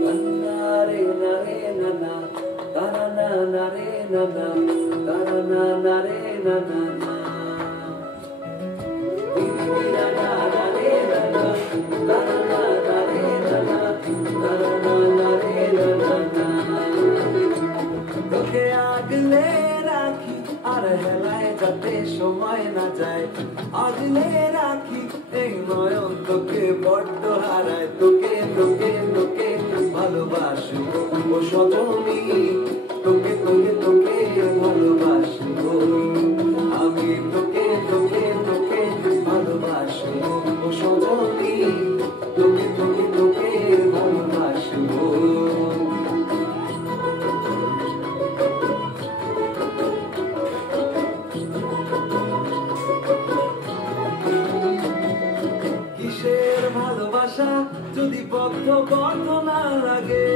Nare nare nana, tara na nare nana, tara na nare nana na. Diri na nare nana, tara na nare nana, tara na nare nana na. তোকে আগলে রাখি আর হেলায় যাতে সময় না যায়, আগলে রাখি এই নয়ন তোকে বড্ড হারায়। তোকে তোকে তোকে ভালোবাসবো ও সজনী, তোকে তোকে তোকে ভালোবাসবো আমি, তোকে তোকে তোকে ভালোবাসবো ও সজনী, তোকে তোকে তোকে ভালোবাসবো। কিসের ভালোবাসা যদি বদ্ধ বদ্ধ না লাগে,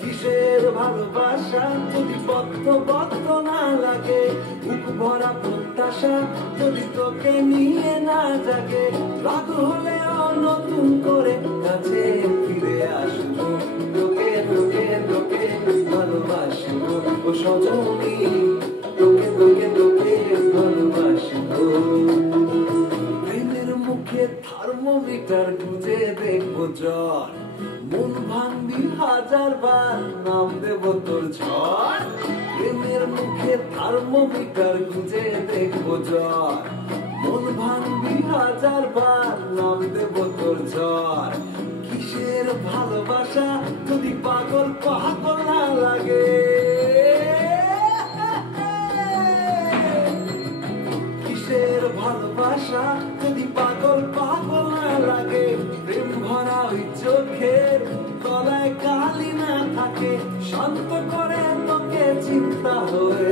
কিসের ভালোবাসা যদি বদ্ধ বদ্ধ না লাগে, বুক ভরা প্রত্যাশা যদি তোকে নিয়ে না জাগে, রাগ হলেও নতুন করে কাছে ফিরে আসবো, তোকে তোকে তোকে ভালোবাসবো ও সজনী, তোকে তোকে তোকে ভালোবাসবো। প্রেমের মুখে থার্মোমিটার খুঁজে দেখবো জ্বর, মন ভাঙবি হাজার বার নাম দেব তোর ঝড়। প্রেমের মুখে থার্মোমিটার খুঁজে দেখবো জ্বর, মন ভাঙবি হাজার বার নাম দেব তোর ঝড়। কিসের ভালোবাসা যদি পাগল পাগল না লাগে, কিসের ভালোবাসা যদি পাগল পাগল না লাগে, প্রেম ভরা ওই চোখের তলায় কালি না থাকে, শান্ত করে তোকে চিন্তা হয়ে